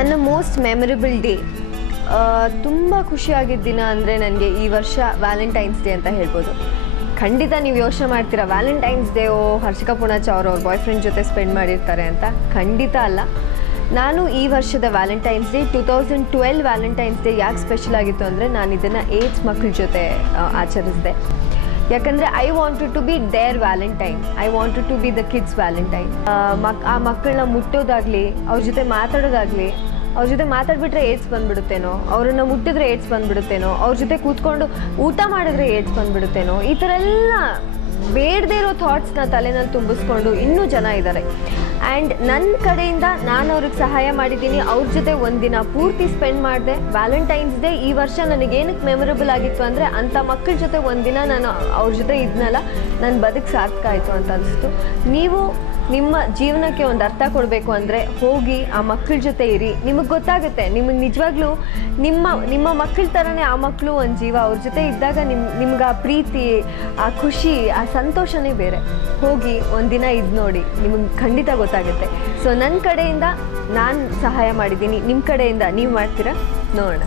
ನನ್ನ most memorable day ತುಂಬ ಖುಷಿಯಾಗಿದ್ದ ದಿನ ಅಂದರೆ ನನಗೆ ಈ ವರ್ಷ ವ್ಯಾಲೆಂಟೈನ್ಸ್ ಡೇ ಅಂತ ಹೇಳ್ಬೋದು. ಖಂಡಿತ ನೀವು ಯೋಚನೆ ಮಾಡ್ತೀರಾ ವ್ಯಾಲೆಂಟೈನ್ಸ್ ಡೇ ಹರ್ಷಿಕಾ ಪೂಣಚ್ಚ ಅವ್ರ ಬಾಯ್ ಫ್ರೆಂಡ್ ಜೊತೆ ಸ್ಪೆಂಡ್ ಮಾಡಿರ್ತಾರೆ ಅಂತ. ಖಂಡಿತ ಅಲ್ಲ. ನಾನು ಈ ವರ್ಷದ ವ್ಯಾಲೆಂಟೈನ್ಸ್ ಡೇ 2012 ವ್ಯಾಲೆಂಟೈನ್ಸ್ ಡೇ ಯಾಕೆ ಸ್ಪೆಷಲ್ ಆಗಿತ್ತು ಅಂದರೆ ನಾನು ಇದನ್ನು ಏಜ್ ಮಕ್ಕಳ ಜೊತೆ ಆಚರಿಸಿದೆ. ಯಾಕಂದರೆ I wanted to be their valentine, I wanted to be the kids valentine. ಆ ಮಕ್ಕಳನ್ನ ಮುಟ್ಟೋದಾಗಲಿ, ಅವ್ರ ಜೊತೆ ಮಾತಾಡೋದಾಗಲಿ, ಅವ್ರ ಜೊತೆ ಮಾತಾಡ್ಬಿಟ್ರೆ ಏಡ್ಸ್ ಬಂದುಬಿಡುತ್ತೇನೋ, ಅವ್ರನ್ನ ಮುಟ್ಟಿದ್ರೆ ಏಡ್ಸ್ ಬಂದುಬಿಡುತ್ತೇನೋ, ಅವ್ರ ಜೊತೆ ಕೂತ್ಕೊಂಡು ಊಟ ಮಾಡಿದ್ರೆ ಏಡ್ಸ್ ಬಂದುಬಿಡುತ್ತೇನೋ, ಈ ಥರ ಎಲ್ಲ ಬೇಡದೇ ಇರೋ ಥಾಟ್ಸ್ನ ತಲೆನಲ್ಲಿ ತುಂಬಿಸ್ಕೊಂಡು ಇನ್ನೂ ಜನ ಇದ್ದಾರೆ. ಆ್ಯಂಡ್ ನನ್ನ ಕಡೆಯಿಂದ ನಾನು ಅವ್ರಿಗೆ ಸಹಾಯ ಮಾಡಿದ್ದೀನಿ. ಅವ್ರ ಜೊತೆ ಒಂದಿನ ಪೂರ್ತಿ ಸ್ಪೆಂಡ್ ಮಾಡಿದೆ. ವ್ಯಾಲೆಂಟೈನ್ಸ್ ಡೇ ಈ ವರ್ಷ ನನಗೇನಕ್ಕೆ ಮೆಮೊರಬಲ್ ಆಗಿತ್ತು ಅಂದರೆ ಅಂಥ ಮಕ್ಕಳ ಜೊತೆ ಒಂದಿನ ನಾನು ಅವ್ರ ಜೊತೆ ಇದ್ನಲ್ಲ, ನನ್ನ ಬದುಕು ಸಾರ್ಥಕ ಆಯಿತು ಅಂತ ಅನಿಸ್ತು. ನೀವು ನಿಮ್ಮ ಜೀವನಕ್ಕೆ ಒಂದು ಅರ್ಥ ಕೊಡಬೇಕು ಅಂದರೆ ಹೋಗಿ ಆ ಮಕ್ಕಳ ಜೊತೆ ಇರಿ. ನಿಮಗೆ ಗೊತ್ತಾಗುತ್ತೆ, ನಿಮಗೆ ನಿಜವಾಗ್ಲೂ ನಿಮ್ಮ ಮಕ್ಕಳ ಥರನೇ ಆ ಮಕ್ಕಳು ಒಂದು ಜೀವ. ಅವ್ರ ಜೊತೆ ಇದ್ದಾಗ ನಿಮ್ಗೆ ಆ ಪ್ರೀತಿ, ಆ ಖುಷಿ, ಆ ಸಂತೋಷನೇ ಬೇರೆ. ಹೋಗಿ ಒಂದಿನ ಇದು ನೋಡಿ, ನಿಮಗೆ ಖಂಡಿತ ಗೊತ್ತಾಗುತ್ತೆ. ಸೊ ನನ್ನ ಕಡೆಯಿಂದ ನಾನು ಸಹಾಯ ಮಾಡಿದ್ದೀನಿ, ನಿಮ್ಮ ಕಡೆಯಿಂದ ನೀವು ಮಾಡ್ತೀರಾ ನೋಡೋಣ.